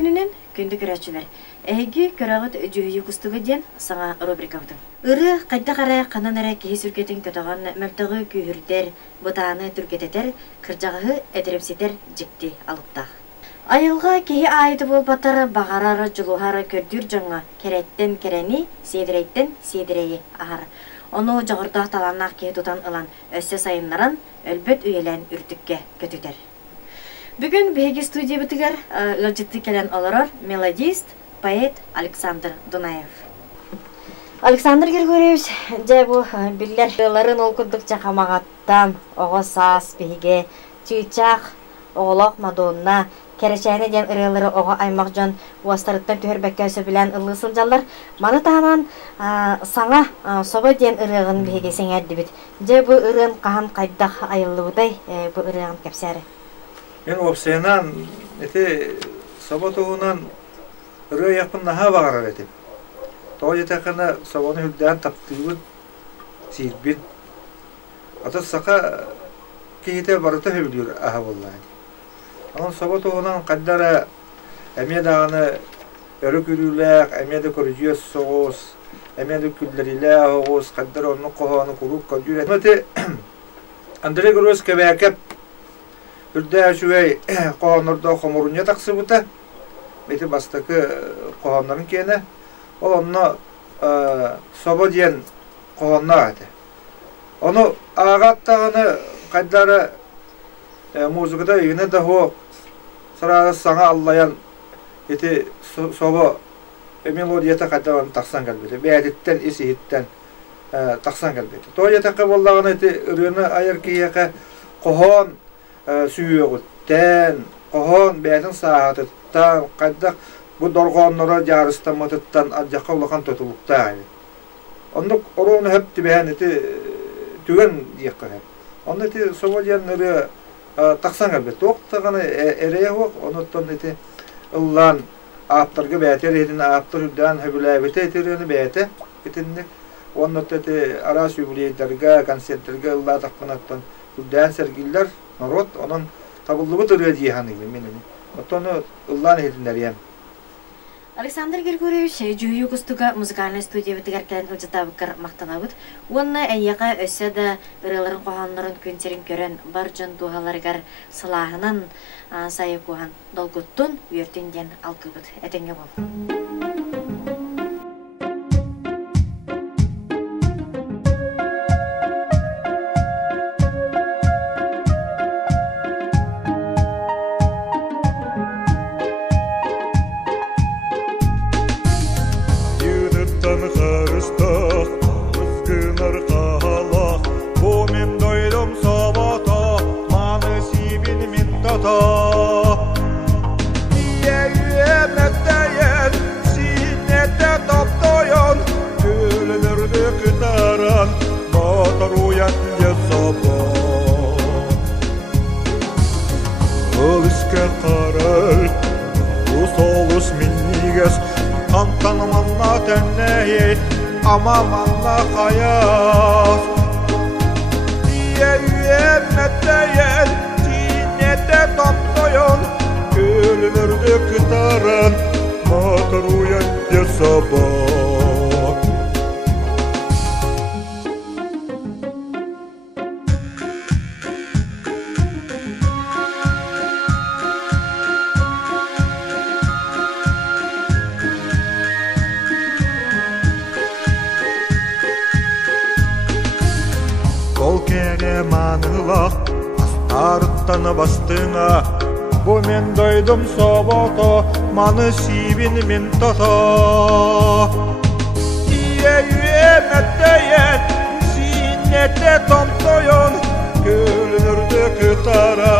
күнүнен күндү көрөчүлөр. Эги көрөгөт жүйү кустугу ден саңа рубрикабытын. Ыры кайда кара кананара кеһи сүркетин көтөгөн мөлтөгү күйүрдер, бутааны түргететер, кыржагы эдерепситер жикти алыпта. Айылга кеһи айты болбатар багарары жулухары көрдүр жаңа кереттен керени, седирейттен седирейи ахар. Ону жогордо таланнак кеһи тутан ылан өссө сайыннаран өлбөт үйелен үртүккө көтүтер. Бүгүн беги студия битигер ылжытты келен олорор мелодист, поэт Александр Дунаев. Александр Григорьевич, жабу биллер ыларын олкудук жакамагаттан ого саас беге чыйчак оголок мадонна керечәне ден ырылары ого аймак жон уастарыттан төрбәккәсе белән ылысын жаллар. Маны таһанан саңа соба ден ырыгын беге сеңәдди бит. Жабу ырын каһан кайда айыллыбыдай бу ырыгын кепсәре. Мен опсенан эти соботуунан ыры япын наха багарар этим. Той этекана собону хүлдән таптыбын сирбин. Ата сака кийте барыта хөбүлүр аха боллай. Анан соботуунан каддара эмедаганы өрү күрүләк, эмеде көрүҗөс соос, эмеде күлләрилә оос каддара оны коханы курук көдүрә. Мете Андрей Грос кебәкәп үрдә шуй коханнарда хомурунья таксыбыта. Мете бастакы коханнарын кене. Ол онно сободиен коханна ате. Оны агаттагыны каддара музыкада үйіне да хо сарағы саңа аллаян еті собо мелодията қаддағаны тақсан кәлбеті. Бәдеттен, есейттен тақсан кәлбеті. Той етақы болдағаны еті үріні айыр кейеқі қохон сүйеғіттен, қохон бәдің сағатыттан, қаддақ бұл дорғанлары жарыстаматыттан аджаққа ұлақан тұтылықта. Ондық ұрығыны хөпті бән еті түген дейіққа хөп. Онды еті собо диян үрі тақсан әлбетті оқтағаны әрее оқ, оныттан еті ұллан аптарға бәтер етін аптыр үрден хөбіләбеті етерені бәті етінді. Оныттан еті ара сүйбілейдерге, концерттерге ұлла таққанаттан үрден сәргілдер, народ, оның табылығы тұры дейханығы менені. Оттаны ұллан етіндер ем. Александр Григорьевич, жүйі кустуга музыкальный студия бітігер келен ұлжатабыққар мақтанабыд. Онны әйеға өсі да ұрыларын қоғанларын күнтерін көрін бар жон дуғаларғар сылағынан сайы қоған долгуттун үйертінден алқыбыд. Әтенге бол. Ama manna hayat diye üyemmetteyen cinnete taptoyon gülmürdü kıtaran matar uyanca sabah. Манылақ астарыттан бастыңа бұ мен дойдым собото маны сибін мен тота ие үйеметтейен синете томтойон көлінірді күтара